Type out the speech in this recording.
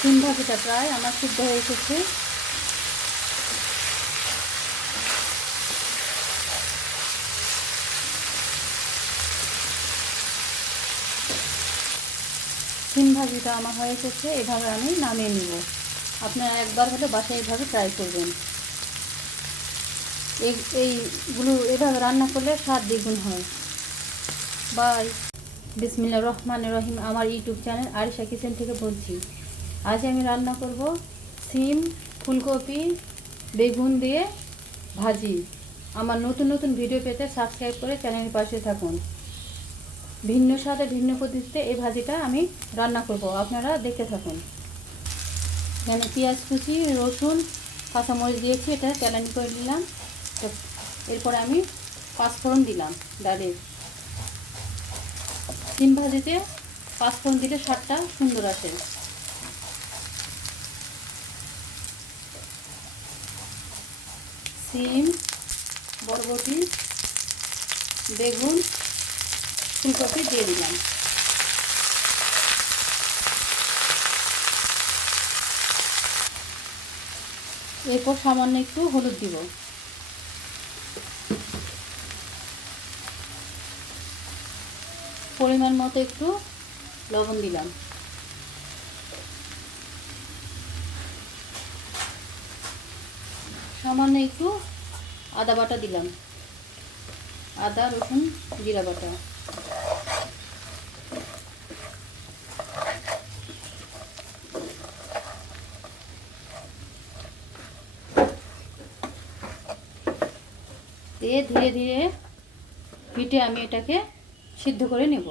সিম ভাজিটা প্রায় আমার সিদ্ধ হয়ে এসেছে। সিম ভাজিটা আমার হয়ে এসেছে, এভাবে আমি নামিয়ে নিব। আপনারা একবার হলে বাসায় এইভাবে ট্রাই করবেন। এই, এইগুলো এভাবে রান্না করলে স্বাদ দ্বিগুণ হয়। বাই বিসমিল্লা রহমান রহিম, আমার ইউটিউব চ্যানেল আরিশা কিচেন থেকে বলছি। আজ আমি রান্না করব সিম, ফুলকপি, বেগুন দিয়ে ভাজি। আমার নতুন নতুন ভিডিও পেতে সাবস্ক্রাইব করে চ্যানেলের পাশে থাকুন। ভিন্ন স্বাদে ভিন্ন পদ্ধতিতে এই ভাজিটা আমি রান্না করব। আপনারা দেখতে থাকুন। এখানে পেঁয়াজ কুচি, রসুন, কাঁচামরিচ দিয়েছি, এটা চ্যালেঞ্জ করে নিলাম। এরপরে আমি পাঁচফোড়ন দিলাম ডালের ডিম ভাজিতে পাঁচফোড়ন দিলে স্বাদটা সুন্দর আসে। সিম, বরবটি, বেগুন, ফুলকপি দিয়ে দিলাম। এরপর সামান্য একটু হলুদ দিব। পরিমাণ মতো একটু লবণ দিলাম। সামান্য একটু আদা বাটা দিলাম। আদা, রসুন, জিরা বাটা। দিয়ে ধীরে ধীরে হিটে আমি এটাকে সিদ্ধ করে নেব।